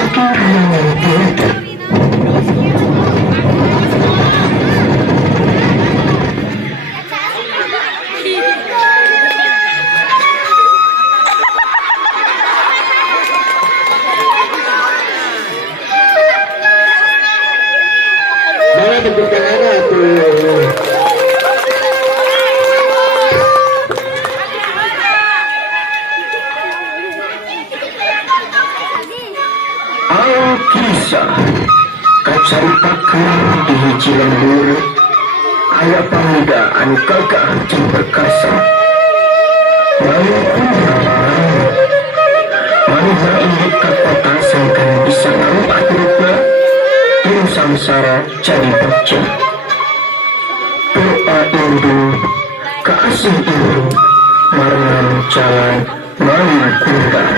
saking riangnya tiada. Mana deg-degan anak tuh. Alkisah kacaritakan di hiji lembur aya pemuda anu gagah jeung perkasa manehna inggit ka kota sangkan bisa ngarubah hidupna tinu samsara jadi bagja doa indu ka asih indu marangan jalan main kundan.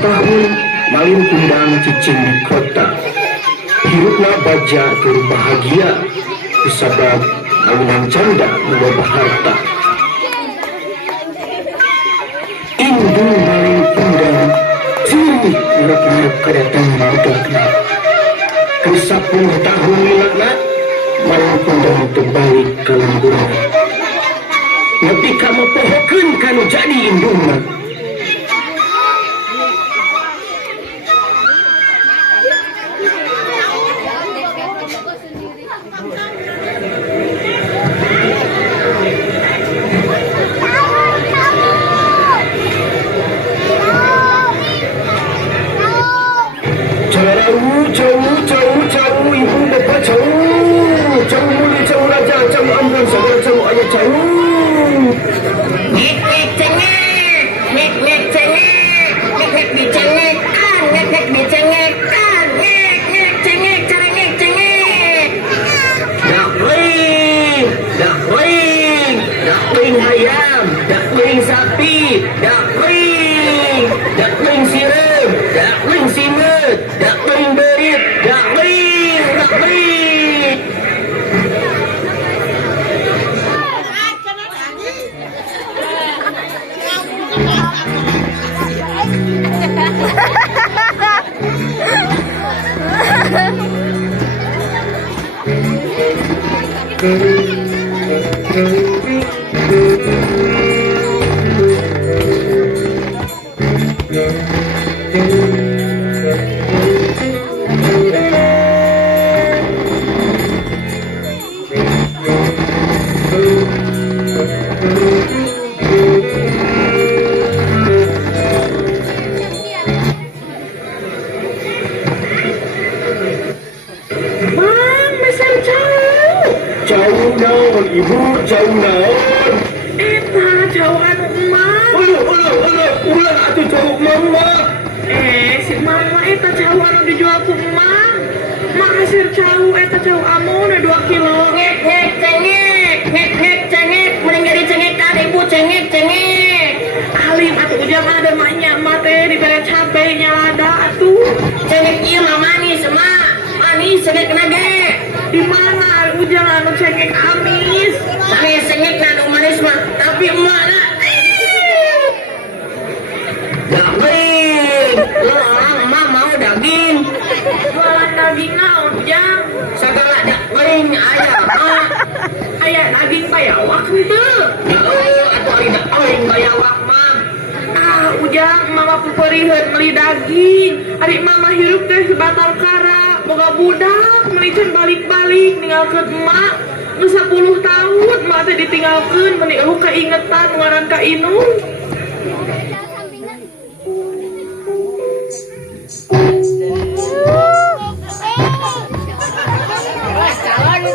tahun malin kundang cicing di kota. Hirupna baja tur bahagia disabab alunan canda meloba harta. Indung malin kundang ciri urap-urap kedatang mardakna. Ke 10 tahun milakna malin kundang terbalik ke lemburna. Nepi kamu pohokeun kanu jadi indungna. Jauh ibu bapa jauh mulia jauh raja jauh amran saudara jauh ayah jauh. Ngek dicengek, ngek dicengek, ngek dicengekan, ngek dicengekan, ngek cengek, cara ngek cengek. Dakling ayam, dakling sapi, dakling sirup, dakling simet, dakling berit, dakling. Jauh naon ibu, jauh naon. Eta jauh anu emak. Ulah atuh jauh mama. Si mama eta jauh anu dijual ku emak. Mak hasil jauh eta jauh amuna 2 kilo. Ngek cengek, mending jadi cengekan ibu cengek. Alim atuh ujang ada maknya mate dibere cabe nyalada atuh. Cengek ieu mah manis emak. Manis cengek nage. Di mana ujang anu cengek amis? Manis cengek anu manis mah, tapi emak na. Daging. Orang emak mau daging. Jualan daging naon ujang? Segala daging aya mah. Aya daging bayawak henteu. Atuh ari daging bayawak mah. Ujang mama pupeurieun meuli daging. Ari mama hirup teh sebatal kara, boga budak meuli can balik-balik ninggalkeun emak. Geus 10 tahun emak teh ditinggalkeun meuni eueuh kaingetan ngaran ka Inung.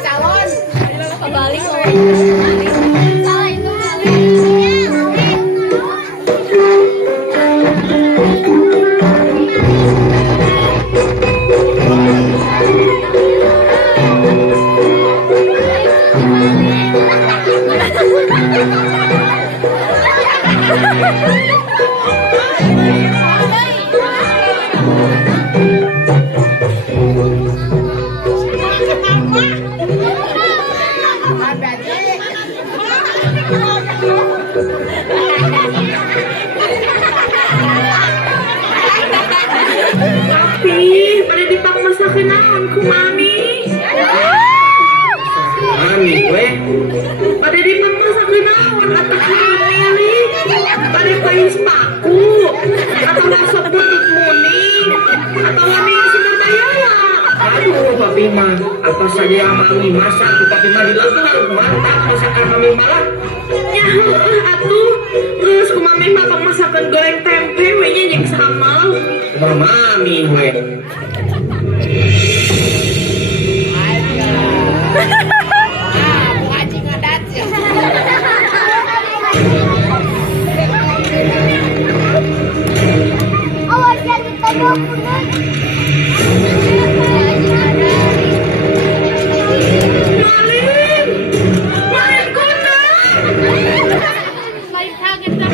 Calon kembali Tapi pada dipakmasakeun naon ku mami. Mami we. Pada dipakmasakeun naon atuh milih. Pada pais paku atau masuk buntut muning atau wani sumber daya. Aduh papi mah, apa saja yang mami masak tuh papi mah dilakukan mantap masakan mami malah. Ya atuh terus ku mami mah pamasakeun goreng tempe we nya jeung sambal. Mami we. Awas jadi tadok Malin kundang. Main kaget kan?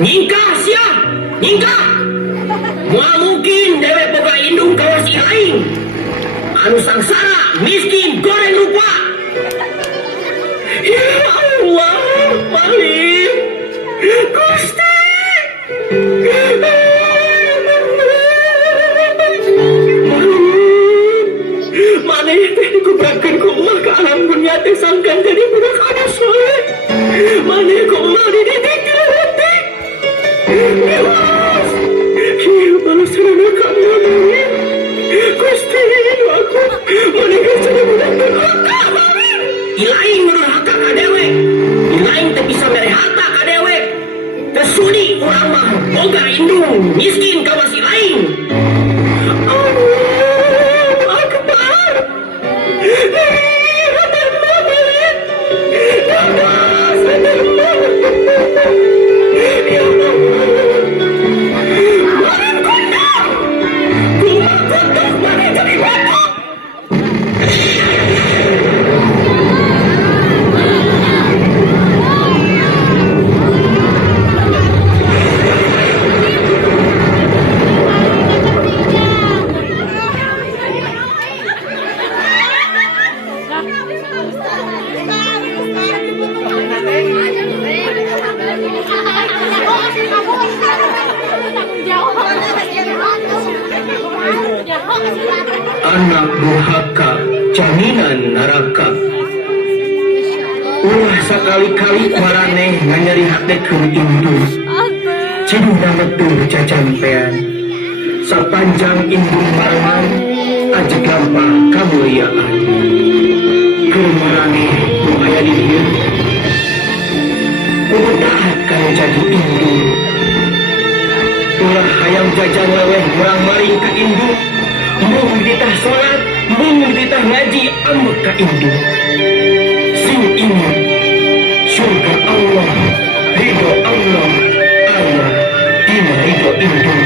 Nyingkah sia, nyingkah. Moal mungkin dewe boga indung kawas ieu aing. Anu sangsara, miskin, goreng rupa. Ya Allah, Malik. Gusti. Maneh teh dikubrakeun ku emak ka alam dunya teh sangkan jadi budak anu soleh. Maneh ku emak dididik diletik. Dewas. Ieu balasan kami amin. Gusti aku maneh geus jadi budak durhaka amin. Ilaing durhaka ka dewe. Ilaing teh bisa mere harta ka dewe. Teu sudi urang mah boga indung miskin ka wasi lain. Anak durhaka jaminan neraka. Ulah sakali-kali maraneh nganyeri hate keun indung. Ciduna metur jajampean. Sapanjang indung marangan aja gampang kamuliaan. Keur maraneh nu aya di dieu. Kumaha kana jadi indung. Ulah hayang jajan leweh urang maring ka indung. Mung ditah sholat, mung ditah ngaji, ambek ka indung. Sing ingat, surga Allah, ridho Allah, Allah, dina ridho indung.